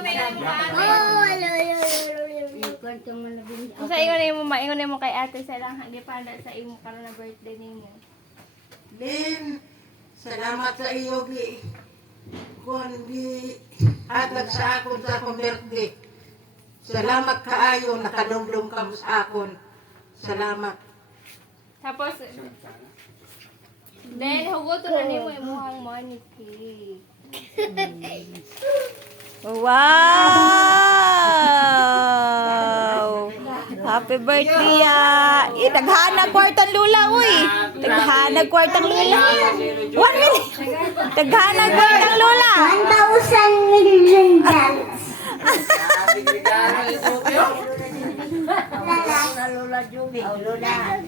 may mo ka ate. Kwarto man na bin. Kung sa ingon mo kay ate sa lang hagipanda sa imo para na birthday nimo. Lin, salamat sa iyo, Bi. Kung Bi, hatag sa akon sa akong birthday. Salamat kaayo, nakalumlum ka mo sa akon. Salamat. Tapos then hugot na nimo imong money cake. Wow! Happy birthday, daghanag kwartang lula, uy! Daghanag kwartang lula. 1 minute! Daghanag kwartang lula! 1,000 million dollars. Lola Jubi. Lola.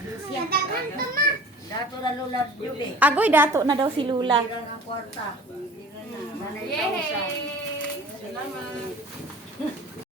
Dato na Lola Jubi. Agoy, dato na daw si Lula. Ang kwarta. Yay! Salamat.